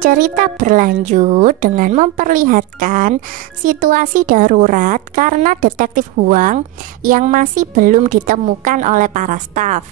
Cerita berlanjut dengan memperlihatkan situasi darurat karena detektif Huang yang masih belum ditemukan oleh para staf.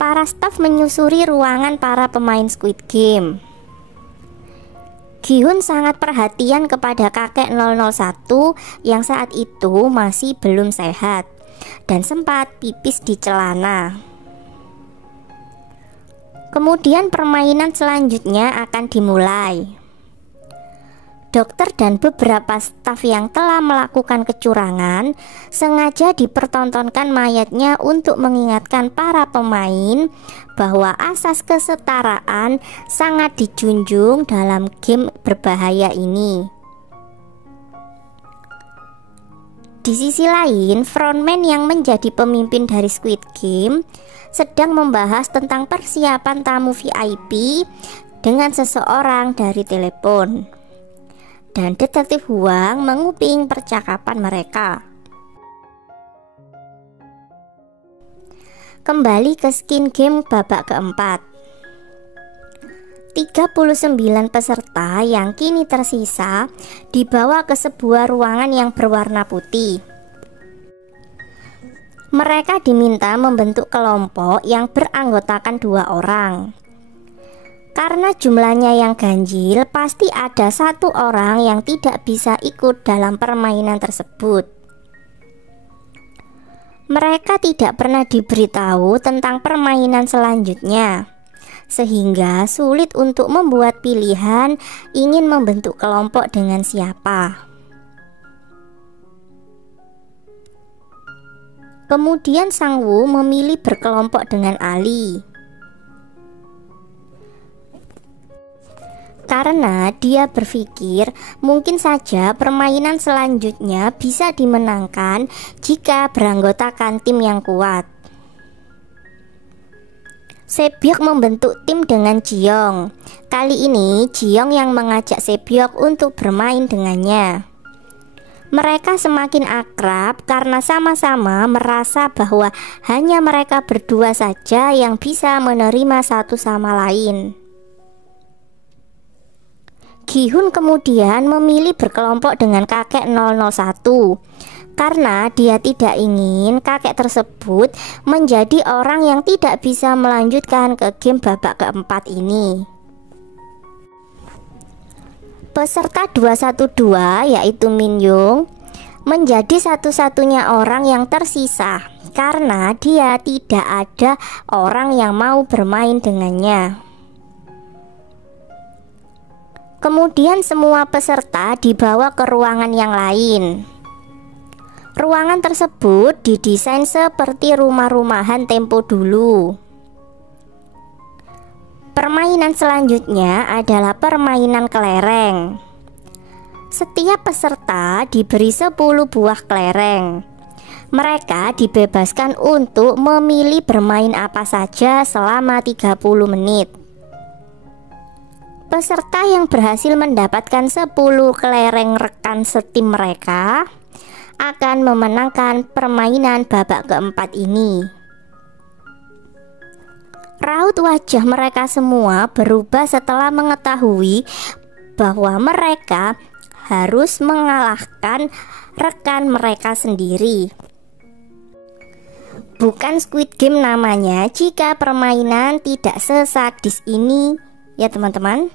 Para staf menyusuri ruangan para pemain Squid Game. Gi-hun sangat perhatian kepada kakek 001 yang saat itu masih belum sehat dan sempat pipis di celana. Kemudian permainan selanjutnya akan dimulai. Dokter dan beberapa staf yang telah melakukan kecurangan sengaja dipertontonkan mayatnya untuk mengingatkan para pemain bahwa asas kesetaraan sangat dijunjung dalam game berbahaya ini. Di sisi lain, frontman yang menjadi pemimpin dari Squid Game sedang membahas tentang persiapan tamu VIP dengan seseorang dari telepon. Dan detektif Huang menguping percakapan mereka. Kembali ke Squid Game babak keempat. 39 peserta yang kini tersisa dibawa ke sebuah ruangan yang berwarna putih. Mereka diminta membentuk kelompok yang beranggotakan 2 orang. Karena jumlahnya yang ganjil, pasti ada 1 orang yang tidak bisa ikut dalam permainan tersebut. Mereka tidak pernah diberitahu tentang permainan selanjutnya, sehingga sulit untuk membuat pilihan ingin membentuk kelompok dengan siapa. Kemudian Sang Woo memilih berkelompok dengan Ali karena dia berpikir mungkin saja permainan selanjutnya bisa dimenangkan jika beranggotakan tim yang kuat. Sebyok membentuk tim dengan Jiyoung. Kali ini Jiyoung yang mengajak Sebyok untuk bermain dengannya. Mereka semakin akrab karena sama-sama merasa bahwa hanya mereka berdua saja yang bisa menerima satu sama lain. Gi-hun kemudian memilih berkelompok dengan kakek 001 karena dia tidak ingin kakek tersebut menjadi orang yang tidak bisa melanjutkan ke game babak keempat ini. Peserta 212 yaitu Min Young menjadi satu-satunya orang yang tersisa karena dia tidak ada orang yang mau bermain dengannya. Kemudian semua peserta dibawa ke ruangan yang lain. Ruangan tersebut didesain seperti rumah-rumahan tempo dulu. Permainan selanjutnya adalah permainan kelereng. Setiap peserta diberi 10 buah kelereng. Mereka dibebaskan untuk memilih bermain apa saja selama 30 menit. Peserta yang berhasil mendapatkan 10 kelereng rekan setim mereka akan memenangkan permainan babak keempat ini. Raut wajah mereka semua berubah setelah mengetahui bahwa mereka harus mengalahkan rekan mereka sendiri. Bukan Squid Game namanya jika permainan tidak sesadis ini, ya teman-teman.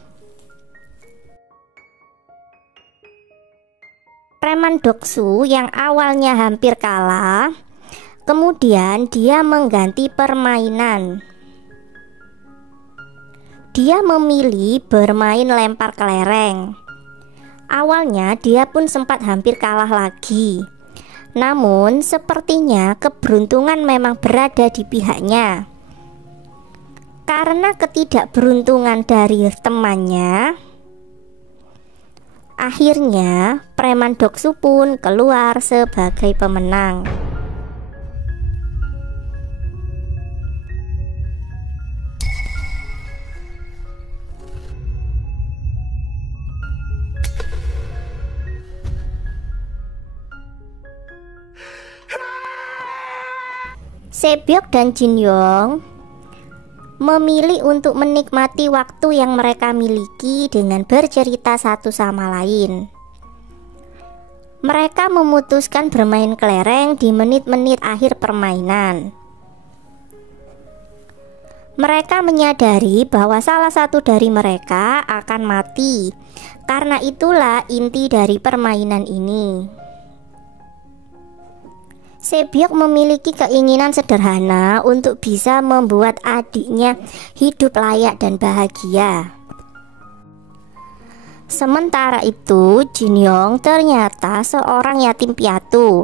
Preman Doksu yang awalnya hampir kalah, kemudian dia mengganti permainan. Dia memilih bermain lempar kelereng. Awalnya dia pun sempat hampir kalah lagi. Namun sepertinya keberuntungan memang berada di pihaknya. Karena ketidakberuntungan dari temannya, akhirnya Preman Doksu pun keluar sebagai pemenang. Sebyok dan Jin Young memilih untuk menikmati waktu yang mereka miliki dengan bercerita satu sama lain. Mereka memutuskan bermain kelereng di menit-menit akhir permainan. Mereka menyadari bahwa salah satu dari mereka akan mati. Karena itulah inti dari permainan ini. Sebyok memiliki keinginan sederhana untuk bisa membuat adiknya hidup layak dan bahagia. Sementara itu, Jinyong ternyata seorang yatim piatu.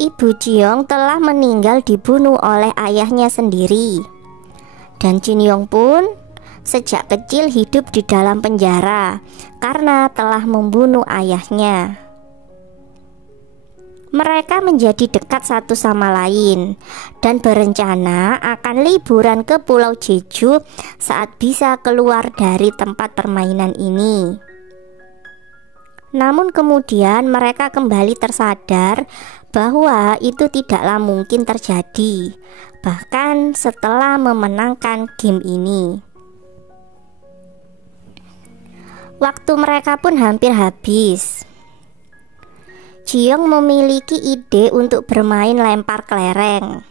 Ibu Jinyong telah meninggal dibunuh oleh ayahnya sendiri. Dan Jinyong pun sejak kecil hidup di dalam penjara karena telah membunuh ayahnya. Mereka menjadi dekat satu sama lain dan berencana akan liburan ke Pulau Jeju saat bisa keluar dari tempat permainan ini. Namun kemudian mereka kembali tersadar bahwa itu tidaklah mungkin terjadi, bahkan setelah memenangkan game ini. Waktu mereka pun hampir habis. Jinyong memiliki ide untuk bermain lempar kelereng.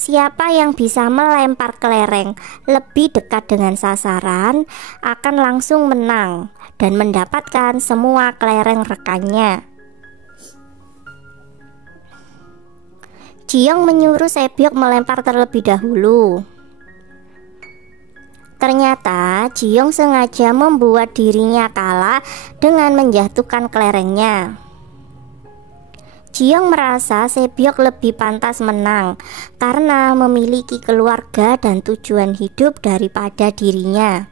Siapa yang bisa melempar kelereng lebih dekat dengan sasaran akan langsung menang dan mendapatkan semua kelereng rekannya. Jinyong menyuruh Sebyok melempar terlebih dahulu. Ternyata Jinyong sengaja membuat dirinya kalah dengan menjatuhkan kelerengnya. Jinyong merasa Sebyok lebih pantas menang karena memiliki keluarga dan tujuan hidup daripada dirinya.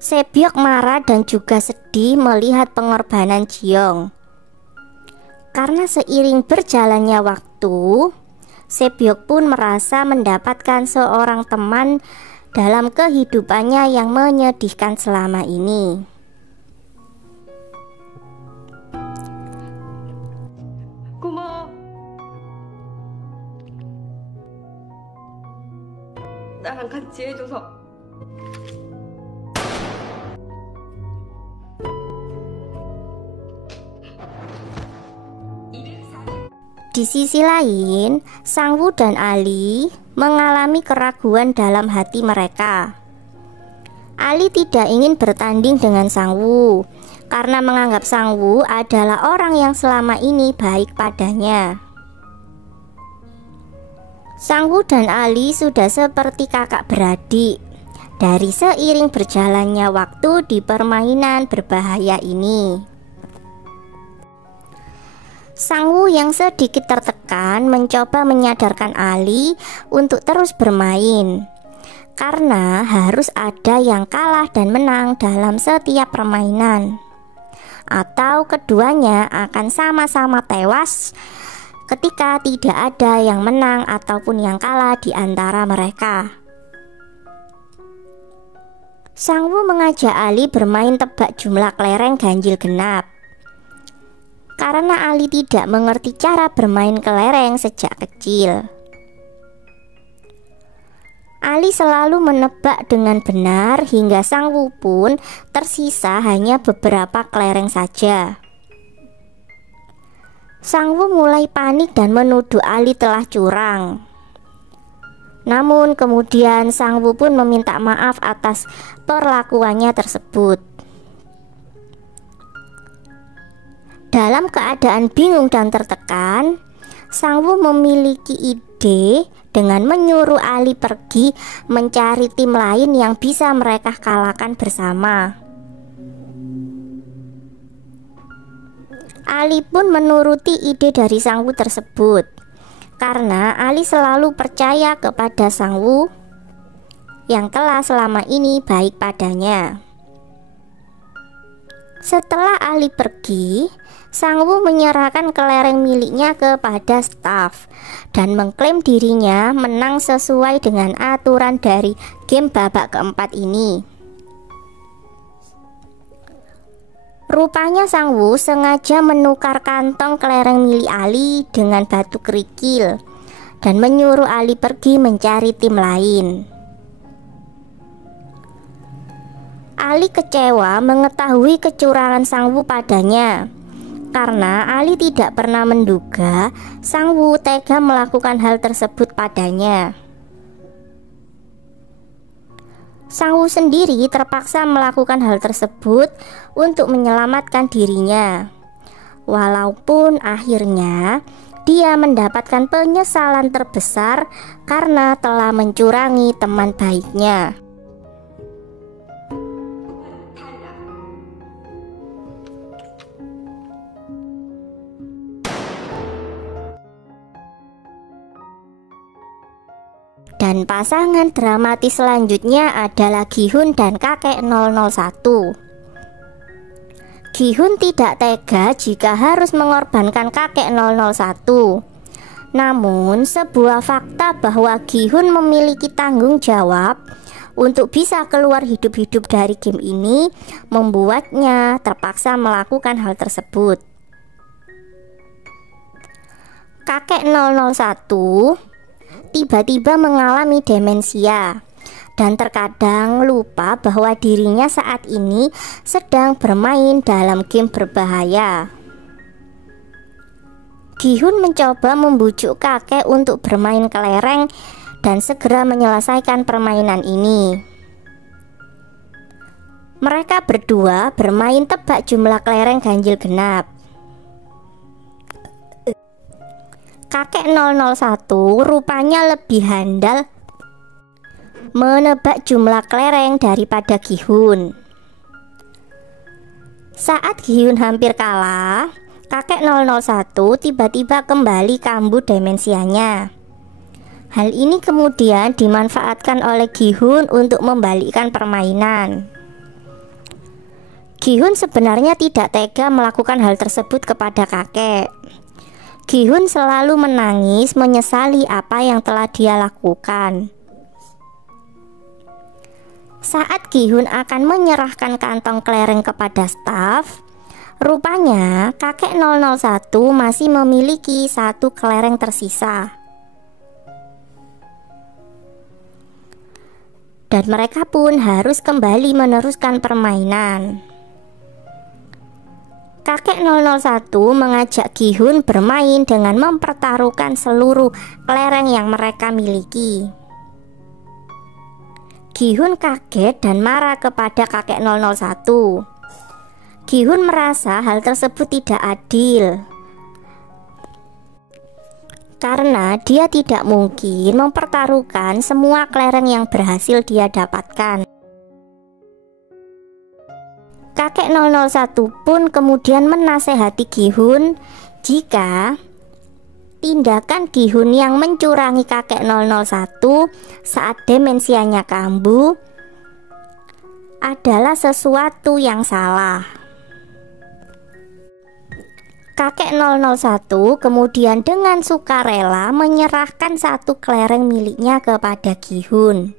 Sebyok marah dan juga sedih melihat pengorbanan Jinyong. Karena seiring berjalannya waktu, Sebyok pun merasa mendapatkan seorang teman dalam kehidupannya yang menyedihkan selama ini. 나랑 같이 해줘서. Di sisi lain, Sangwoo dan Ali mengalami keraguan dalam hati mereka. Ali tidak ingin bertanding dengan Sangwoo karena menganggap Sangwoo adalah orang yang selama ini baik padanya. Sangwoo dan Ali sudah seperti kakak beradik dari seiring berjalannya waktu di permainan berbahaya ini. Sangwoo yang sedikit tertekan mencoba menyadarkan Ali untuk terus bermain, karena harus ada yang kalah dan menang dalam setiap permainan, atau keduanya akan sama-sama tewas ketika tidak ada yang menang ataupun yang kalah di antara mereka. Sangwoo mengajak Ali bermain tebak jumlah kelereng ganjil genap. Karena Ali tidak mengerti cara bermain kelereng sejak kecil. Ali selalu menebak dengan benar hingga Sangwoo pun tersisa hanya beberapa kelereng saja. Sangwoo mulai panik dan menuduh Ali telah curang. Namun kemudian Sangwoo pun meminta maaf atas perlakuannya tersebut. Dalam keadaan bingung dan tertekan, Sangwoo memiliki ide dengan menyuruh Ali pergi mencari tim lain yang bisa mereka kalahkan bersama. Ali pun menuruti ide dari Sangwoo tersebut, karena Ali selalu percaya kepada Sangwoo yang telah selama ini baik padanya. Setelah Ali pergi, Sangwoo menyerahkan kelereng miliknya kepada staf dan mengklaim dirinya menang sesuai dengan aturan dari game babak keempat ini. Rupanya Sangwoo sengaja menukar kantong kelereng milik Ali dengan batu kerikil dan menyuruh Ali pergi mencari tim lain. Ali kecewa mengetahui kecurangan Sang Wu padanya, karena Ali tidak pernah menduga Sang Wu tega melakukan hal tersebut padanya. Sang Wu sendiri terpaksa melakukan hal tersebut untuk menyelamatkan dirinya. Walaupun akhirnya dia mendapatkan penyesalan terbesar karena telah mencurangi teman baiknya. Dan pasangan dramatis selanjutnya adalah Gi-hun dan kakek 001. Gi-hun tidak tega jika harus mengorbankan kakek 001. Namun sebuah fakta bahwa Gi-hun memiliki tanggung jawab untuk bisa keluar hidup-hidup dari game ini membuatnya terpaksa melakukan hal tersebut. Kakek 001 tiba-tiba mengalami demensia dan terkadang lupa bahwa dirinya saat ini sedang bermain dalam game berbahaya. Gi-hun mencoba membujuk kakek untuk bermain kelereng dan segera menyelesaikan permainan ini. Mereka berdua bermain tebak jumlah kelereng ganjil genap. Kakek 001 rupanya lebih handal menebak jumlah kelereng daripada Gi-hun. Saat Gi-hun hampir kalah, kakek 001 tiba-tiba kembali kambuh demensianya. Hal ini kemudian dimanfaatkan oleh Gi-hun untuk membalikkan permainan. Gi-hun sebenarnya tidak tega melakukan hal tersebut kepada kakek. Gi-hun selalu menangis menyesali apa yang telah dia lakukan. Saat Gi-hun akan menyerahkan kantong kelereng kepada staf, rupanya kakek 001 masih memiliki satu kelereng tersisa. Dan mereka pun harus kembali meneruskan permainan. Kakek 001 mengajak Gi-hun bermain dengan mempertaruhkan seluruh kelereng yang mereka miliki. Gi-hun kaget dan marah kepada kakek 001. Gi-hun merasa hal tersebut tidak adil, karena dia tidak mungkin mempertaruhkan semua kelereng yang berhasil dia dapatkan. Kakek 001 pun kemudian menasehati Gi-hun jika tindakan Gi-hun yang mencurangi kakek 001 saat demensianya kambuh adalah sesuatu yang salah. Kakek 001 kemudian dengan sukarela menyerahkan satu kelereng miliknya kepada Gi-hun.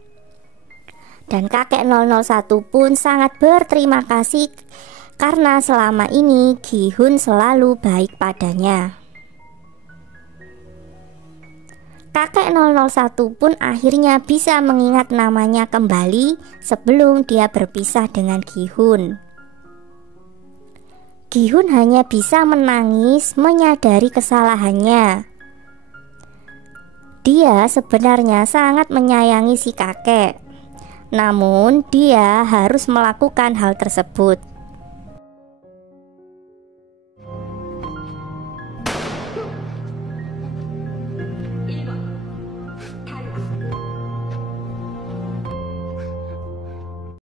Dan kakek 001 pun sangat berterima kasih karena selama ini Gi-hun selalu baik padanya. Kakek 001 pun akhirnya bisa mengingat namanya kembali sebelum dia berpisah dengan Gi-hun. Gi-hun hanya bisa menangis menyadari kesalahannya. Dia sebenarnya sangat menyayangi si kakek, namun dia harus melakukan hal tersebut.